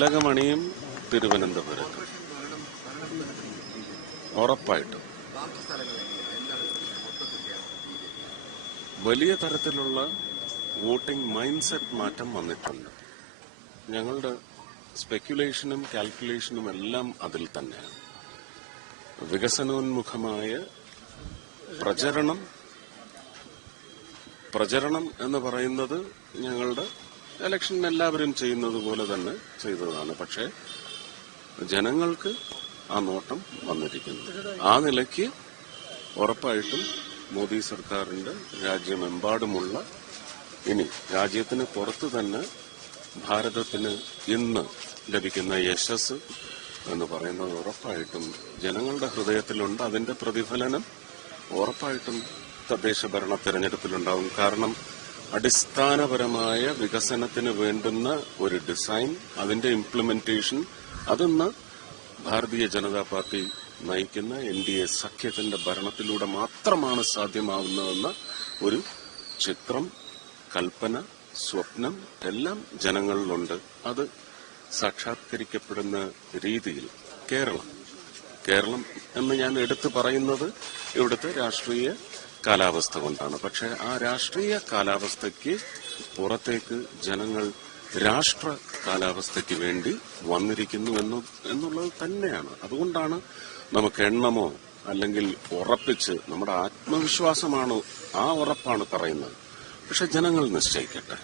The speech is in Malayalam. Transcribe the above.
തിലകമണിയും തിരുവനന്തപുരത്ത്. ഉറപ്പായിട്ടും. വലിയ തരത്തിലുള്ള വോട്ടിംഗ് മൈൻഡ് സെറ്റ് മാറ്റം വന്നിട്ടുണ്ട്. ഞങ്ങളുടെ സ്പെക്യുലേഷനും കാൽക്കുലേഷനും എല്ലാം അതിൽ തന്നെയാണ്. വികസനോന്മുഖമായ പ്രചരണം പ്രചരണം എന്ന് പറയുന്നത് ഞങ്ങളുടെ ഇലക്ഷൻ എല്ലാവരും ചെയ്യുന്നത് പോലെ തന്നെ ചെയ്തതാണ്. പക്ഷേ ജനങ്ങൾക്ക് ആ നോട്ടം വന്നിരിക്കുന്നു. ആ നിലയ്ക്ക് ഉറപ്പായിട്ടും മോദി സർക്കാരിന്റെ രാജ്യമെമ്പാടുമുള്ള ഇനി രാജ്യത്തിന് പുറത്ത് തന്നെ ഭാരതത്തിന് ഇന്ന് ലഭിക്കുന്ന യശസ് എന്ന് പറയുന്നത് ഉറപ്പായിട്ടും ജനങ്ങളുടെ ഹൃദയത്തിലുണ്ട്. അതിന്റെ പ്രതിഫലനം ഉറപ്പായിട്ടും തദ്ദേശ ഭരണ തെരഞ്ഞെടുപ്പിലുണ്ടാവും. കാരണം അടിസ്ഥാനപരമായ വികസനത്തിന് വേണ്ടുന്ന ഒരു ഡിസൈൻ അതിന്റെ ഇംപ്ലിമെന്റേഷൻ അതൊന്ന് ഭാരതീയ ജനതാ പാർട്ടി നയിക്കുന്ന എൻ ഡി എ സഖ്യത്തിന്റെ ഭരണത്തിലൂടെ മാത്രമാണ് സാധ്യമാവുന്നതെന്ന ഒരു ചിത്രം കൽപ്പന സ്വപ്നം എല്ലാം ജനങ്ങളിലുണ്ട്. അത് സാക്ഷാത്കരിക്കപ്പെടുന്ന രീതിയിൽ കേരളം. കേരളം എന്ന് ഞാൻ എടുത്തു പറയുന്നത് ഇവിടുത്തെ രാഷ്ട്രീയ കാലാവസ്ഥ കൊണ്ടാണ്. പക്ഷെ ആ രാഷ്ട്രീയ കാലാവസ്ഥയ്ക്ക് പുറത്തേക്ക് ജനങ്ങൾ രാഷ്ട്ര കാലാവസ്ഥയ്ക്ക് വേണ്ടി വന്നിരിക്കുന്നു എന്ന് എന്നുള്ളത് തന്നെയാണ്. അതുകൊണ്ടാണ് നമുക്ക് എണ്ണമോ അല്ലെങ്കിൽ ഉറപ്പിച്ച് നമ്മുടെ ആത്മവിശ്വാസമാണ് ആ ഉറപ്പാണ് പറയുന്നത്. പക്ഷെ ജനങ്ങൾ നിശ്ചയിക്കട്ടെ.